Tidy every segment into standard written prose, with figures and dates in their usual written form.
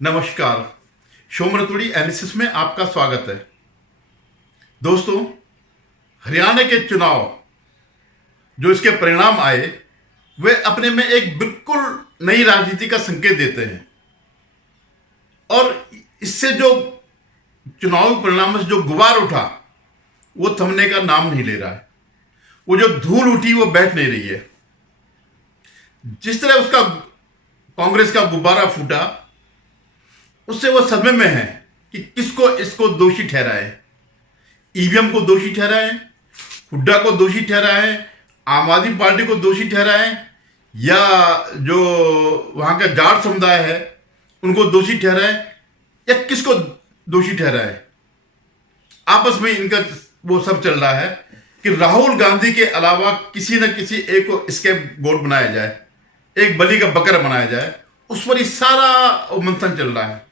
नमस्कार। शोमरतुड़ी एनालिसिस में आपका स्वागत है। दोस्तों, हरियाणा के चुनाव जो इसके परिणाम आए वे अपने में एक बिल्कुल नई राजनीति का संकेत देते हैं और इससे जो चुनावी परिणाम से जो गुबार उठा वो थमने का नाम नहीं ले रहा है। वो जो धूल उठी वो बैठ नहीं रही है। जिस तरह उसका कांग्रेस का गुब्बारा फूटा उससे वो सदमे में है कि किसको इसको दोषी ठहराए। ईवीएम को दोषी ठहराए, हुड्डा को दोषी ठहराए, आम आदमी पार्टी को दोषी ठहराए, या जो वहां का जाट समुदाय है उनको दोषी ठहराए, या किसको दोषी ठहराए। आपस में इनका वो सब चल रहा है कि राहुल गांधी के अलावा किसी न किसी एक को स्केप गोट बनाया जाए, एक बलि का बकरा बनाया जाए। उस पर ही सारा मंथन चल रहा है।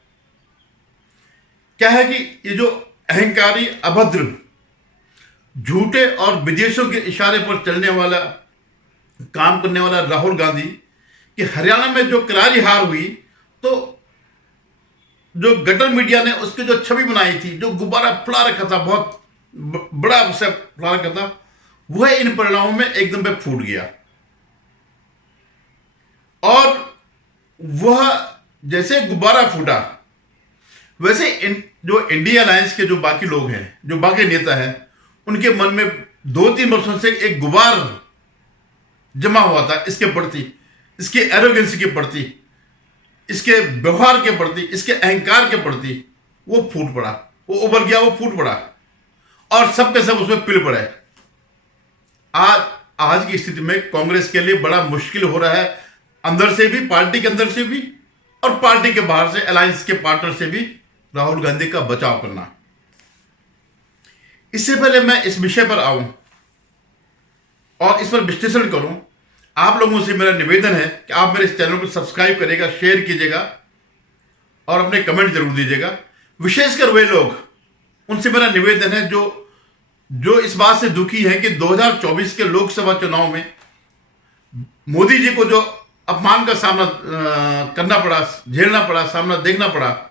क्या है कि ये जो अहंकारी, अभद्र, झूठे और विदेशों के इशारे पर चलने वाला काम करने वाला राहुल गांधी कि हरियाणा में जो करारी हार हुई तो जो गटर मीडिया ने उसकी जो छवि बनाई थी, जो गुब्बारा फुला रखा था, बहुत बड़ा उसे फुला रखा था, वह इन परिणामों में एकदम पे फूट गया। और वह जैसे गुब्बारा फूटा वैसे जो इंडिया अलायंस के जो बाकी लोग हैं, जो बाकी नेता हैं, उनके मन में 2-3 वर्षों से एक गुबार जमा हुआ था इसके प्रति, इसके एरोगेंसी के प्रति, इसके व्यवहार के प्रति, इसके अहंकार के प्रति। वो फूट पड़ा, वो उभर गया, वो फूट पड़ा और सबके सब उसमें पिल पड़े। आज की स्थिति में कांग्रेस के लिए बड़ा मुश्किल हो रहा है, अंदर से भी, पार्टी के अंदर से भी और पार्टी के बाहर से, अलायंस के पार्टनर से भी राहुल गांधी का बचाव करना। इससे पहले मैं इस विषय पर आऊं और इस पर विश्लेषण करूं, आप लोगों से मेरा निवेदन है कि आप मेरे इस चैनल को सब्सक्राइब करिएगा, शेयर कीजिएगा और अपने कमेंट जरूर दीजिएगा। विशेषकर वे लोग, उनसे मेरा निवेदन है जो इस बात से दुखी है कि 2024 के लोकसभा चुनाव में मोदी जी को जो अपमान का सामना करना पड़ा, झेलना पड़ा, सामना देखना पड़ा,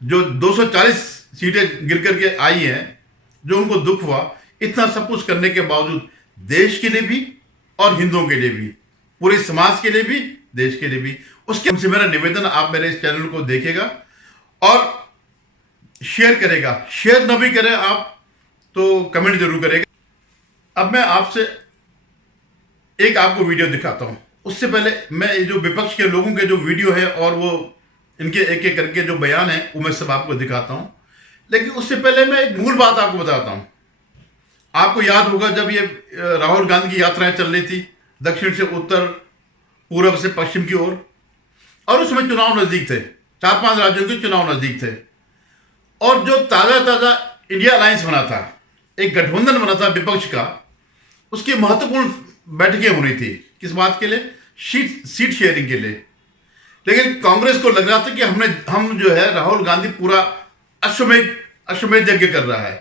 जो 240 सीटें गिर करके आई हैं, जो उनको दुख हुआ, इतना सब कुछ करने के बावजूद देश के लिए भी और हिंदुओं के लिए भी, पूरे समाज के लिए भी, देश के लिए भी, उसके हमसे मेरा निवेदन, आप मेरे इस चैनल को देखेगा और शेयर करेगा। शेयर न भी करें आप तो कमेंट जरूर करेगा। अब मैं आपसे एक आपको वीडियो दिखाता हूं। उससे पहले मैं जो विपक्ष के लोगों के जो वीडियो है और वो इनके एक एक करके जो बयान है वो मैं सब आपको दिखाता हूं। लेकिन उससे पहले मैं एक मूल बात आपको बताता हूं। आपको याद होगा जब ये राहुल गांधी की यात्राएं चल रही थी दक्षिण से उत्तर, पूर्व से पश्चिम की ओर, और उसमें चुनाव नजदीक थे, 4-5 राज्यों के चुनाव नजदीक थे, और जो ताजा इंडिया अलायंस बना था, एक गठबंधन बना था विपक्ष का, उसकी महत्वपूर्ण बैठकें हो रही थी। किस बात के लिए? सीट शेयरिंग के लिए। लेकिन कांग्रेस को लग रहा था कि हम जो है राहुल गांधी पूरा अश्वमेध यज्ञ कर रहा है,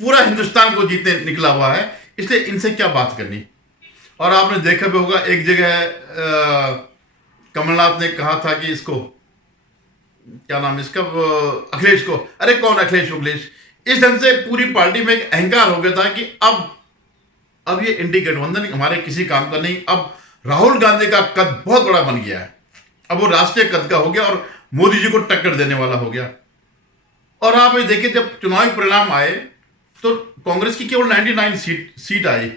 पूरा हिंदुस्तान को जीतने निकला हुआ है, इसलिए इनसे क्या बात करनी। और आपने देखा भी होगा एक जगह कमलनाथ ने कहा था कि इसको क्या नाम इसका, अखिलेश को, अरे कौन अखिलेश। इस ढंग से पूरी पार्टी में एक अहंकार हो गया था कि अब ये इंडी गठबंधन हमारे किसी काम का नहीं। अब राहुल गांधी का कद बहुत बड़ा बन गया है, अब वो राष्ट्रीय कद का हो गया और मोदी जी को टक्कर देने वाला हो गया। और आप ये देखिए, जब चुनावी परिणाम आए तो कांग्रेस की केवल 99 सीट आई,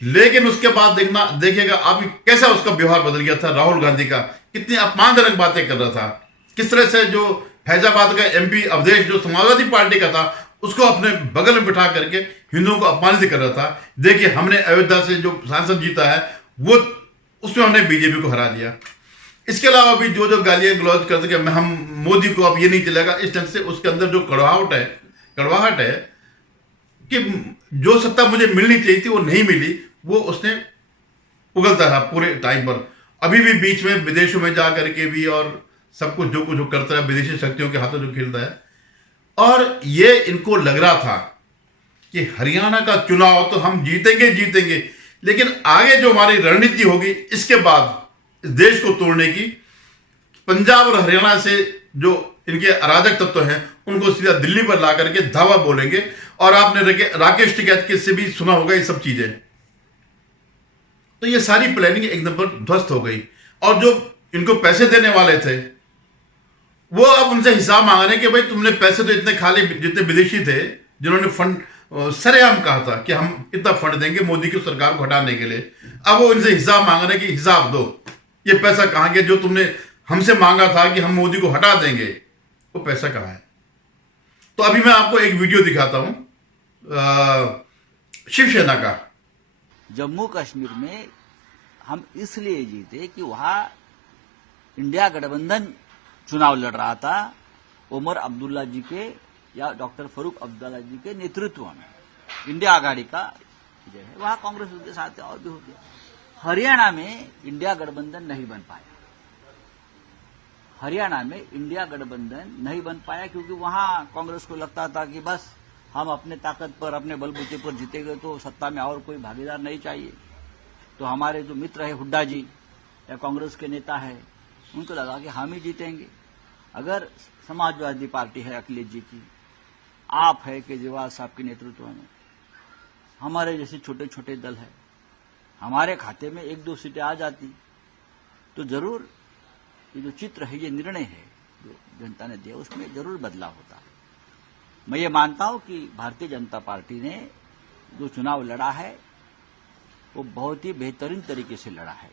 लेकिन उसके बाद देखिएगा आप कैसा उसका व्यवहार बदल गया था। राहुल गांधी का कितनी अपमानजनक बातें कर रहा था, किस तरह से जो फैजाबाद का एमपी अवधेश जो समाजवादी पार्टी का था उसको अपने बगल में बिठा करके हिंदुओं को अपमानित कर रहा था। देखिए, हमने अयोध्या से जो सांसद जीता है वो, उसमें हमने बीजेपी को हरा दिया। इसके अलावा भी जो गालियां गलौज कर सके, हम मोदी को अब ये नहीं चलेगा, इस ढंग से उसके अंदर जो कड़वाहट है कि जो सत्ता मुझे मिलनी चाहिए थी वो नहीं मिली, वो उसने उगलता रहा पूरे टाइम पर। अभी भी बीच में विदेशों में जा करके भी और सब कुछ जो करता है, विदेशी शक्तियों के हाथों जो खेलता है। और ये इनको लग रहा था कि हरियाणा का चुनाव तो हम जीतेंगे, लेकिन आगे जो हमारी रणनीति होगी इसके बाद देश को तोड़ने की, पंजाब और हरियाणा से जो इनके अराजक तत्व हैं उनको सीधा दिल्ली पर ला करके धावा बोलेंगे। और आपने राकेश टिकैत के से भी सुना होगा ये सब चीजें। तो ये सारी प्लानिंग एक नंबर ध्वस्त हो गई। और जो इनको पैसे देने वाले थे वो अब उनसे हिसाब मांग रहे हैं कि भाई तुमने पैसे तो इतने खा लिए, जितने विदेशी थे जिन्होंने फंड सरेआम कहा था कि हम इतना फंड देंगे मोदी की सरकार को हटाने के लिए। अब वो इनसे हिसाब मांग रहे हैं कि हिसाब दो, ये पैसा कहां गया जो तुमने हमसे मांगा था कि हम मोदी को हटा देंगे, वो पैसा कहां है। तो अभी मैं आपको एक वीडियो दिखाता हूं शिवसेना का। जम्मू कश्मीर में हम इसलिए जीते कि वहां इंडिया गठबंधन चुनाव लड़ रहा था उमर अब्दुल्ला जी के या डॉक्टर फारूक अब्दुल्ला जी के नेतृत्व में इंडिया आघाड़ी का जो है वहां कांग्रेस उनके साथ और भी हो गया। हरियाणा में इंडिया गठबंधन नहीं बन पाया। हरियाणा में इंडिया गठबंधन नहीं बन पाया क्योंकि वहां कांग्रेस को लगता था कि बस हम अपने ताकत पर अपने बलबूते पर जीतेंगे तो सत्ता में और कोई भागीदार नहीं चाहिए। तो हमारे जो मित्र है हुड्डा जी या कांग्रेस के नेता है उनको लगा कि हम ही जीतेंगे। अगर समाजवादी पार्टी है अखिलेश जी की, आप है केजरीवाल साहब के नेतृत्व में, हमारे जैसे छोटे छोटे दल है, हमारे खाते में 1-2 सीटें आ जाती तो जरूर ये जो चित्र है, ये निर्णय है जो जनता ने दिया उसमें जरूर बदलाव होता। मैं ये मानता हूं कि भारतीय जनता पार्टी ने जो चुनाव लड़ा है वो बहुत ही बेहतरीन तरीके से लड़ा है।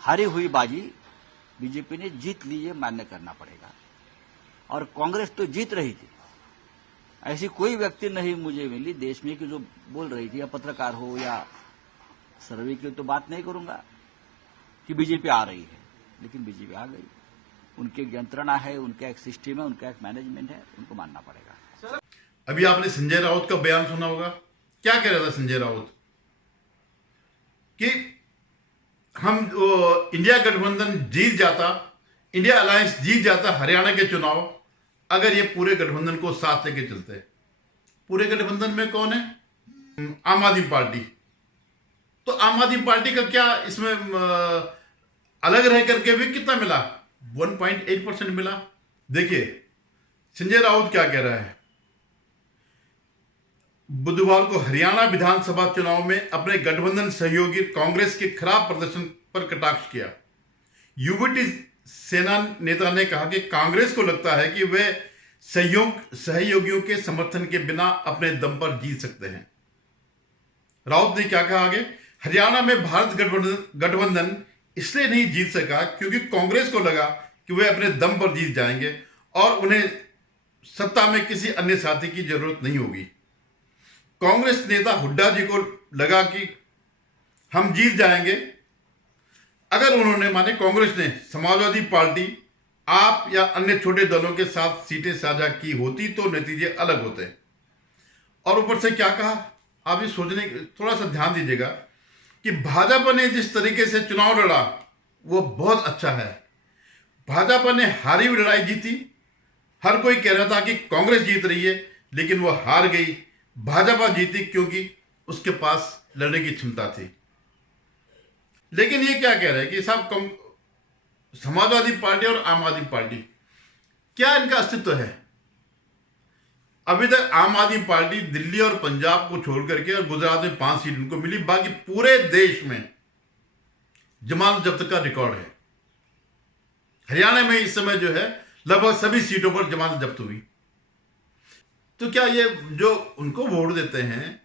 हारी हुई बाजी बीजेपी ने जीत ली, ये मान्य करना पड़ेगा। और कांग्रेस तो जीत रही थी, ऐसी कोई व्यक्ति नहीं मुझे मिली देश में कि जो बोल रही थी, या पत्रकार हो या सर्वे की तो बात नहीं करूंगा कि बीजेपी आ रही है, लेकिन बीजेपी आ गई। उनकी एक यंत्रणा है, उनका एक सिस्टम है, उनका एक मैनेजमेंट है, उनको मानना पड़ेगा। अभी आपने संजय राउत का बयान सुना होगा। क्या कह रहा था संजय राउत कि हम इंडिया गठबंधन जीत जाता, इंडिया अलायंस जीत जाता हरियाणा के चुनाव अगर ये पूरे गठबंधन को साथ लेके चलते। पूरे गठबंधन में कौन है? आम आदमी पार्टी। तो आम आदमी पार्टी का क्या इसमें अलग रह करके भी कितना मिला? 1.8% मिला। देखिए संजय राउत क्या कह रहा है। बुधवार को हरियाणा विधानसभा चुनाव में अपने गठबंधन सहयोगी कांग्रेस के खराब प्रदर्शन पर कटाक्ष किया। यूबीटी सेना नेता ने कहा कि कांग्रेस को लगता है कि वे सहयोगियों के समर्थन के बिना अपने दम पर जीत सकते हैं। राउत ने क्या कहा आगे? हरियाणा में भारत गठबंधन इसलिए नहीं जीत सका क्योंकि कांग्रेस को लगा कि वे अपने दम पर जीत जाएंगे और उन्हें सत्ता में किसी अन्य साथी की जरूरत नहीं होगी। कांग्रेस नेता हुड्डा जी को लगा कि हम जीत जाएंगे। अगर उन्होंने माने कांग्रेस ने समाजवादी पार्टी, आप या अन्य छोटे दलों के साथ सीटें साझा की होती तो नतीजे अलग होते। और ऊपर से क्या कहा, आप ये सोचने थोड़ा सा ध्यान दीजिएगा कि भाजपा ने जिस तरीके से चुनाव लड़ा वो बहुत अच्छा है। भाजपा ने हारी हुई लड़ाई जीती। हर कोई कह रहा था कि कांग्रेस जीत रही है, लेकिन वो हार गई। भाजपा जीती क्योंकि उसके पास लड़ने की क्षमता थी। लेकिन ये क्या कह रहे हैं कि साहब समाजवादी पार्टी और आम आदमी पार्टी, क्या इनका अस्तित्व है? अभी तक आम आदमी पार्टी दिल्ली और पंजाब को छोड़ करके और गुजरात में 5 सीट उनको मिली, बाकी पूरे देश में जमानत जब्त का रिकॉर्ड है। हरियाणा में इस समय जो है लगभग सभी सीटों पर जमानत जब्त हुई। तो क्या ये जो उनको वोट देते हैं,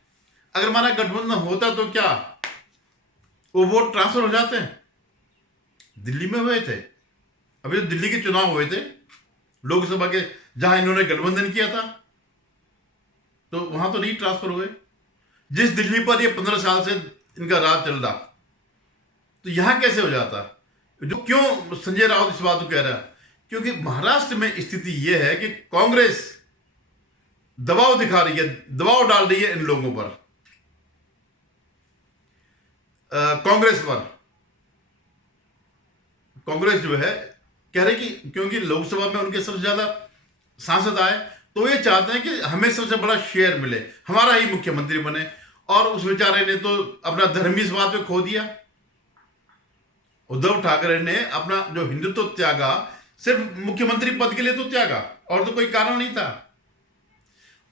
अगर हमारा गठबंधन होता तो क्या वो वोट ट्रांसफर हो जाते हैं? दिल्ली में हुए थे, अभी तो दिल्ली के चुनाव हुए थे लोकसभा के, जहां इन्होंने गठबंधन किया था, तो वहां तो नहीं ट्रांसफर हुए। जिस दिल्ली पर ये 15 साल से इनका राज चल रहा, तो यहां कैसे हो जाता? जो क्यों संजय राउत इस बात को कह रहा है? क्योंकि महाराष्ट्र में स्थिति यह है कि कांग्रेस दबाव दिखा रही है, दबाव डाल रही है इन लोगों पर, कांग्रेस पर। कांग्रेस जो है कह रही कि क्योंकि लोकसभा में उनके सबसे ज्यादा सांसद आए, तो ये चाहते हैं कि हमें सबसे बड़ा शेयर मिले, हमारा ही मुख्यमंत्री बने। और उस बेचारे ने तो अपना धर्म इस बात पे खो दिया। उद्धव ठाकरे ने अपना जो हिंदुत्व त्यागा, सिर्फ मुख्यमंत्री पद के लिए तो त्यागा, और तो कोई कारण नहीं था।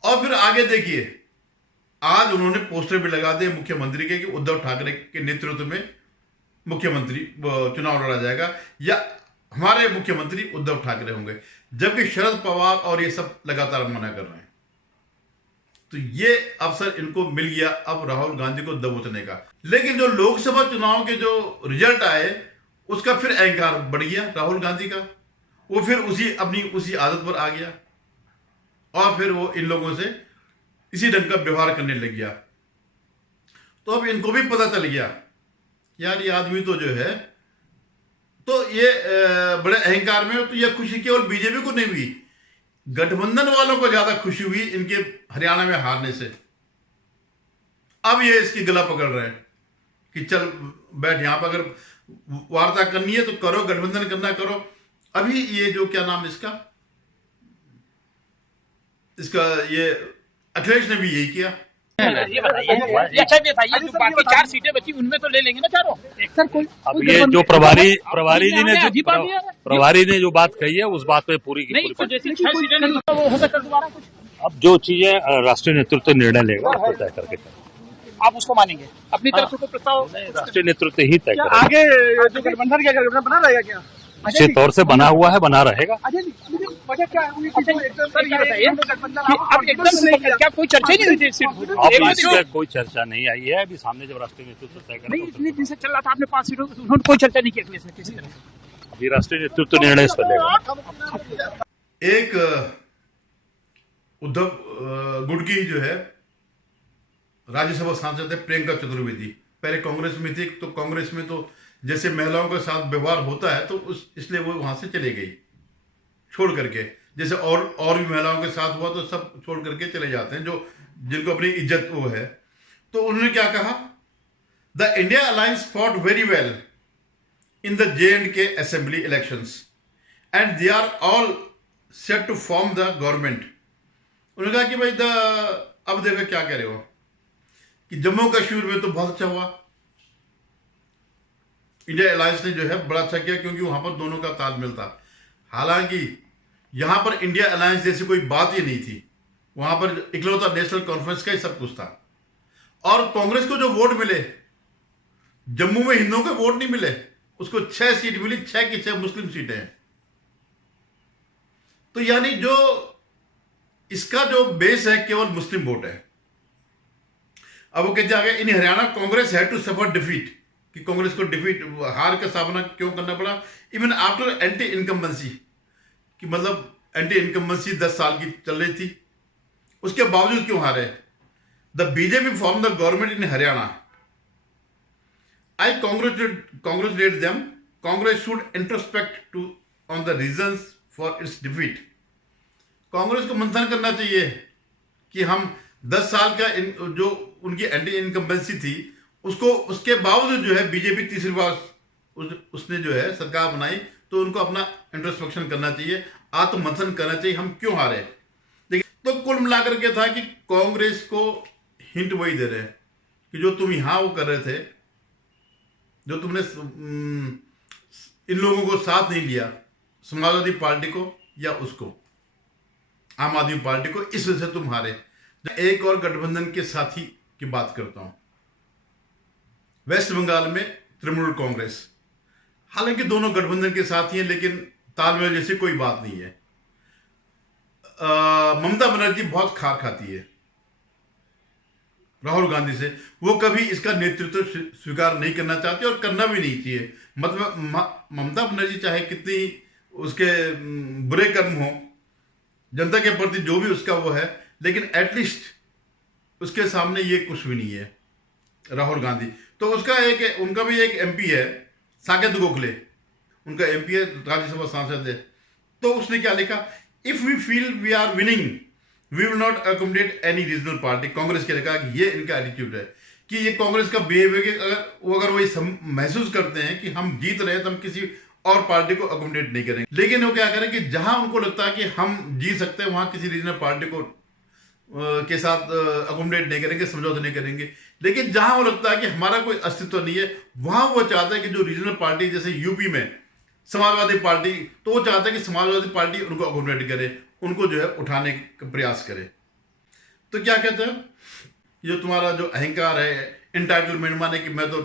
और फिर आगे देखिए, आज उन्होंने पोस्टर भी लगा दिए मुख्यमंत्री के कि उद्धव ठाकरे के नेतृत्व में मुख्यमंत्री चुनाव लड़ा जाएगा या हमारे मुख्यमंत्री उद्धव ठाकरे होंगे, जबकि शरद पवार और ये सब लगातार मना कर रहे हैं। तो ये अवसर इनको मिल गया अब राहुल गांधी को दबोचने का। लेकिन जो लोकसभा चुनाव के जो रिजल्ट आए उसका फिर अहंकार बढ़ गया राहुल गांधी का, वो फिर उसी आदत पर आ गया और फिर वो इन लोगों से इसी ढंग का व्यवहार करने लग गया। तो अब इनको भी पता चल गया यार ये आदमी तो जो है, तो ये बड़े अहंकार में, तो यह खुशी केवल बीजेपी को नहीं हुई, गठबंधन वालों को ज्यादा खुशी हुई इनके हरियाणा में हारने से। अब ये इसकी गला पकड़ रहे हैं कि चल बैठ, यहां पर अगर वार्ता करनी है तो करो, गठबंधन करना करो। अभी ये जो क्या नाम इसका ये अखिलेश ने भी यही किया। ये बताइए, अच्छा बताइए, जो बाकी 4 सीटें बची उनमें तो ले लेंगे ना चारों सर। कोई अब ये जो प्रभारी ने जो बात कही है उस बात पे पूरी की नहीं, पूरी जैसे 6 सीटें नहीं तो वो हो सकता दोबारा कुछ। अब जो चीजें राष्ट्रीय नेतृत्व निर्णय लेगा उसको तय करके आप उसको मानेंगे अपनी तरफ से? कोई प्रस्ताव राष्ट्रीय नेतृत्व ही तय करेगा। आगे जो गठबंधन क्या बना रहेगा क्या? निश्चित तौर से बना हुआ है, बना रहेगा। वजह क्या है सर, ये बताइए अब एकदम क्या कोई चर्चा ही नहीं हुई थी इस सीट अब इसमें कोई चर्चा नहीं आई है। अभी सामने जब राष्ट्रीय नेतृत्व तय नहीं, करेगा इतने दिन से चल रहा था, आपने 5 सीटों उन्होंने कोई चर्चा नहीं की अखिलेश ने किसी तरह से। अभी राष्ट्रीय नेतृत्व निर्णय इस पर लेगा। एक उद्धव गुड़की जो है राज्यसभा सांसद है, प्रियंका चतुर्वेदी, पहले कांग्रेस में थी। तो कांग्रेस में तो जैसे महिलाओं के साथ व्यवहार होता है तो इसलिए वो वहां से चले गई छोड़ करके, जैसे और भी महिलाओं के साथ हुआ तो सब छोड़ करके चले जाते हैं जो जिनको अपनी इज्जत वो है। तो उन्होंने क्या कहा, the India alliance fought very well in the J&K assembly elections and they are all set to form the government. उन्होंने कहा कि भाई अब देखो क्या कह रहे हो कि जम्मू कश्मीर में तो बहुत अच्छा हुआ, इंडिया अलायंस ने जो है बड़ा अच्छा किया क्योंकि वहां पर दोनों का तालमेल था। हालांकि यहां पर इंडिया अलायंस जैसी कोई बात ही नहीं थी, वहां पर इकलौता नेशनल कॉन्फ्रेंस का ही सब कुछ था। और कांग्रेस को जो वोट मिले, जम्मू में हिंदुओं के वोट नहीं मिले, उसको 6 सीट मिली, 6 की 6 मुस्लिम सीटें हैं। तो यानी जो इसका जो बेस है केवल मुस्लिम वोट है। अब वो कहते आगे in Haryana Congress had to suffer defeat, कि कांग्रेस को डिफीट हार का सामना क्यों करना पड़ा, इवन आफ्टर एंटी इनकम्बेंसी, कि मतलब एंटी इनकम्बेंसी 10 साल की चल रही थी, उसके बावजूद क्यों हारे। The BJP form the government in Haryana, I congratulate them. Congress should introspect on the reasons for its defeat. Congress को मंथन करना चाहिए कि हम 10 साल का जो उनकी एंटी इनकम्बेंसी थी उसके बावजूद जो है बीजेपी तीसरी बार उसने जो है सरकार बनाई, तो उनको अपना इंट्रोस्पेक्शन करना चाहिए, आत्ममंथन करना चाहिए हम क्यों हारे। देखिए तो कुल मिलाकर के था कि कांग्रेस को हिंट वही दे रहे हैं कि जो तुम यहां वो कर रहे थे, जो तुमने इन लोगों को साथ नहीं लिया, समाजवादी पार्टी को या उसको आम आदमी पार्टी को, इस वजह से तुम हारे। एक और गठबंधन के साथी की बात करता हूं, वेस्ट बंगाल में तृणमूल कांग्रेस, हालांकि दोनों गठबंधन के साथी हैं लेकिन तालमेल जैसी कोई बात नहीं है। ममता बनर्जी बहुत खार खाती है राहुल गांधी से, वो कभी इसका नेतृत्व स्वीकार नहीं करना चाहती और करना भी नहीं चाहिए। मतलब ममता बनर्जी चाहे कितनी उसके बुरे कर्म हो, जनता के प्रति जो भी उसका वो है, लेकिन एटलीस्ट उसके सामने ये कुछ भी नहीं है राहुल गांधी। तो उनका भी एक एमपी है साकेत गोखले, उनका एमपी है, राज्यसभा सांसद है। तो उसने क्या लिखा, if we feel we are winning we will not accommodate any regional party. Congress के लिखा कि ये इनका एटीट्यूड है कि ये कांग्रेस का बिहेवियर, अगर वो महसूस करते हैं कि हम जीत रहे हैं तो हम किसी और पार्टी को अकोमोडेट नहीं करेंगे। लेकिन वो क्या करें कि जहां उनको लगता है कि हम जीत सकते हैं वहां किसी रीजनल पार्टी को के साथ अकोमोडेट नहीं करेंगे, समझौता नहीं करेंगे। लेकिन जहां वो लगता है कि हमारा कोई अस्तित्व नहीं है, वहां वो चाहते हैं कि जो रीजनल पार्टी, जैसे यूपी में समाजवादी पार्टी, तो वो चाहते हैं कि समाजवादी पार्टी उनको अकोमोडेट करे, उनको जो है उठाने का प्रयास करे। तो क्या कहते हैं, जो तुम्हारा जो अहंकार है, इंटाइटलमेंट, माने कि मैं तो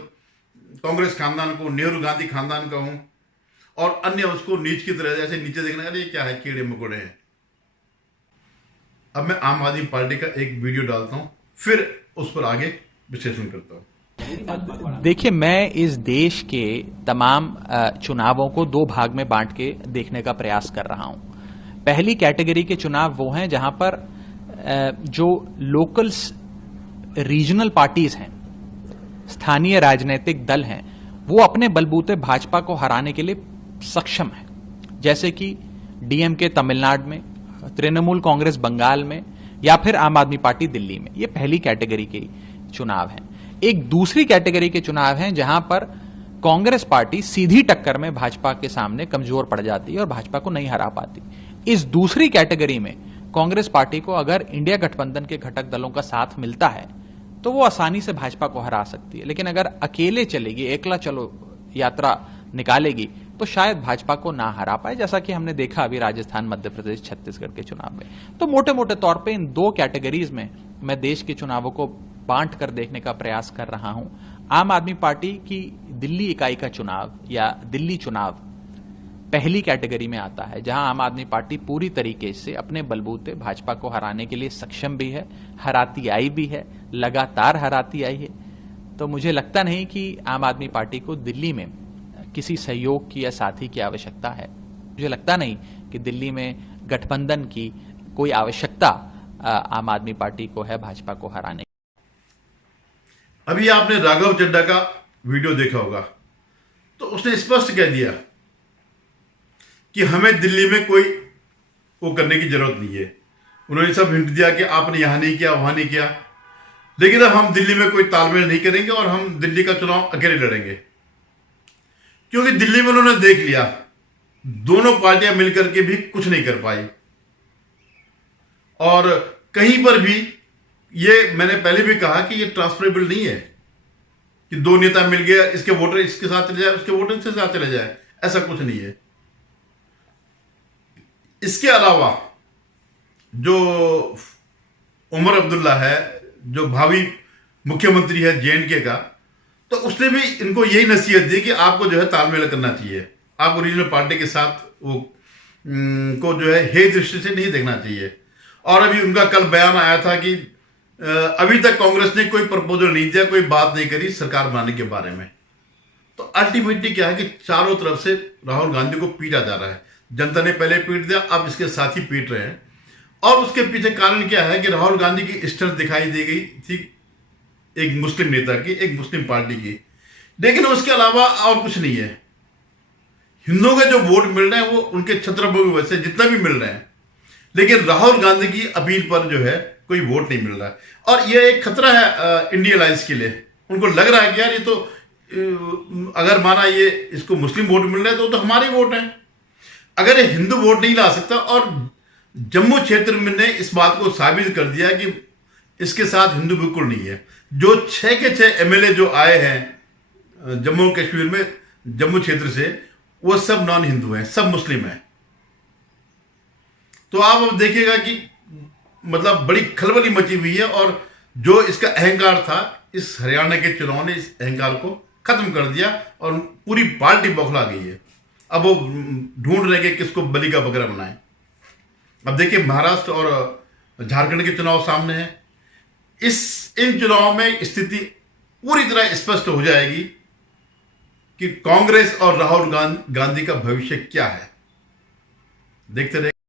कांग्रेस खानदान को, नेहरू गांधी खानदान का हूं, और अन्य उसको नीच की तरह जैसे नीचे देखने का, ये क्या है, कीड़े मकोड़े हैं। अब मैं आम आदमी पार्टी का एक वीडियो डालता हूं, फिर उस पर आगे विश्लेषण करता हूं। देखिए, मैं इस देश के तमाम चुनावों को दो भाग में बांट के देखने का प्रयास कर रहा हूं। पहली कैटेगरी के चुनाव वो हैं जहां पर जो लोकल रीजनल पार्टीज हैं, स्थानीय राजनीतिक दल हैं, वो अपने बलबूते भाजपा को हराने के लिए सक्षम हैं, जैसे कि डीएमके तमिलनाडु में, तृणमूल कांग्रेस बंगाल में, या फिर आम आदमी पार्टी दिल्ली में। ये पहली कैटेगरी के चुनाव हैं। एक दूसरी कैटेगरी के चुनाव हैं जहां पर कांग्रेस पार्टी सीधी टक्कर में भाजपा के सामने कमजोर पड़ जाती है और भाजपा को नहीं हरा पाती। इस दूसरी कैटेगरी में कांग्रेस पार्टी को अगर इंडिया गठबंधन के घटक दलों का साथ मिलता है तो वो आसानी से भाजपा को हरा सकती है, लेकिन अगर अकेले चलेगी, एकला चलो यात्रा निकालेगी, तो शायद भाजपा को ना हरा पाए, जैसा कि हमने देखा अभी राजस्थान, मध्य प्रदेश, छत्तीसगढ़ के चुनाव में। तो मोटे मोटे तौर पे इन दो कैटेगरीज में मैं देश के चुनावों को बांट कर देखने का प्रयास कर रहा हूं। आम आदमी पार्टी की दिल्ली इकाई का चुनाव या दिल्ली चुनाव पहली कैटेगरी में आता है, जहां आम आदमी पार्टी पूरी तरीके से अपने बलबूते भाजपा को हराने के लिए सक्षम भी है, हराती आई भी है, लगातार हराती आई है। तो मुझे लगता नहीं कि आम आदमी पार्टी को दिल्ली में किसी सहयोग की या साथी की आवश्यकता है। मुझे लगता नहीं कि दिल्ली में गठबंधन की कोई आवश्यकता आम आदमी पार्टी को है भाजपा को हराने। अभी आपने राघव चड्ढा का वीडियो देखा होगा, तो उसने स्पष्ट कह दिया कि हमें दिल्ली में कोई वो करने की जरूरत नहीं है। उन्होंने सब हिंट दिया कि आपने यहां नहीं किया, वहां नहीं किया, लेकिन अब हम दिल्ली में कोई तालमेल नहीं करेंगे और हम दिल्ली का चुनाव अकेले लड़ेंगे, क्योंकि दिल्ली में उन्होंने देख लिया दोनों पार्टियां मिलकर के भी कुछ नहीं कर पाई। और कहीं पर भी ये मैंने पहले भी कहा कि ये ट्रांसफरेबल नहीं है कि दो नेता मिल गया, इसके वोटर इसके साथ चले जाए, उसके वोटर इसके साथ चले जाए, ऐसा कुछ नहीं है। इसके अलावा जो उमर अब्दुल्ला है, जो भावी मुख्यमंत्री है जेएंडके का, तो उसने भी इनको यही नसीहत दी कि आपको जो है तालमेल करना चाहिए, आपको रीजनल पार्टी के साथ वो को जो है हे दृष्टि से नहीं देखना चाहिए। और अभी उनका कल बयान आया था कि अभी तक कांग्रेस ने कोई प्रपोजल नहीं दिया, कोई बात नहीं करी सरकार बनाने के बारे में। तो अल्टीमेटली क्या है कि चारों तरफ से राहुल गांधी को पीटा जा रहा है। जनता ने पहले पीट दिया, अब इसके साथ ही पीट रहे हैं। और उसके पीछे कारण क्या है कि राहुल गांधी की स्ट्रेंथ दिखाई दी गई थी एक मुस्लिम नेता की, एक मुस्लिम पार्टी की, लेकिन उसके अलावा और कुछ नहीं है। हिंदुओं के जो वोट मिल रहे हैं वो उनके छत्रपति की वजह से जितना भी मिल रहे हैं, लेकिन राहुल गांधी की अपील पर जो है कोई वोट नहीं मिल रहा है। और ये एक खतरा है इंडिया अलायंस के लिए। उनको लग रहा है कि यार ये तो अगर माना ये इसको मुस्लिम वोट मिल रहे हैं तो हमारे वोट हैं। अगर ये हिंदू वोट नहीं ला सकता, और जम्मू क्षेत्र में ने इस बात को साबित कर दिया कि इसके साथ हिंदू बिल्कुल नहीं है। जो 6 के 6 एमएलए जो आए हैं जम्मू कश्मीर में, जम्मू क्षेत्र से, वो सब नॉन हिंदू हैं, सब मुस्लिम हैं। तो आप अब देखिएगा कि मतलब बड़ी खलबली मची हुई है, और जो इसका अहंकार था, इस हरियाणा के चुनाव ने इस अहंकार को खत्म कर दिया और पूरी पार्टी बौखला गई है। अब वो ढूंढ रहे कि किसको बलि का बकरा बनाए। अब देखिए महाराष्ट्र और झारखंड के चुनाव सामने हैं। इन चुनाव में स्थिति पूरी तरह स्पष्ट हो जाएगी कि कांग्रेस और राहुल गांधी का भविष्य क्या है। देखते रहे।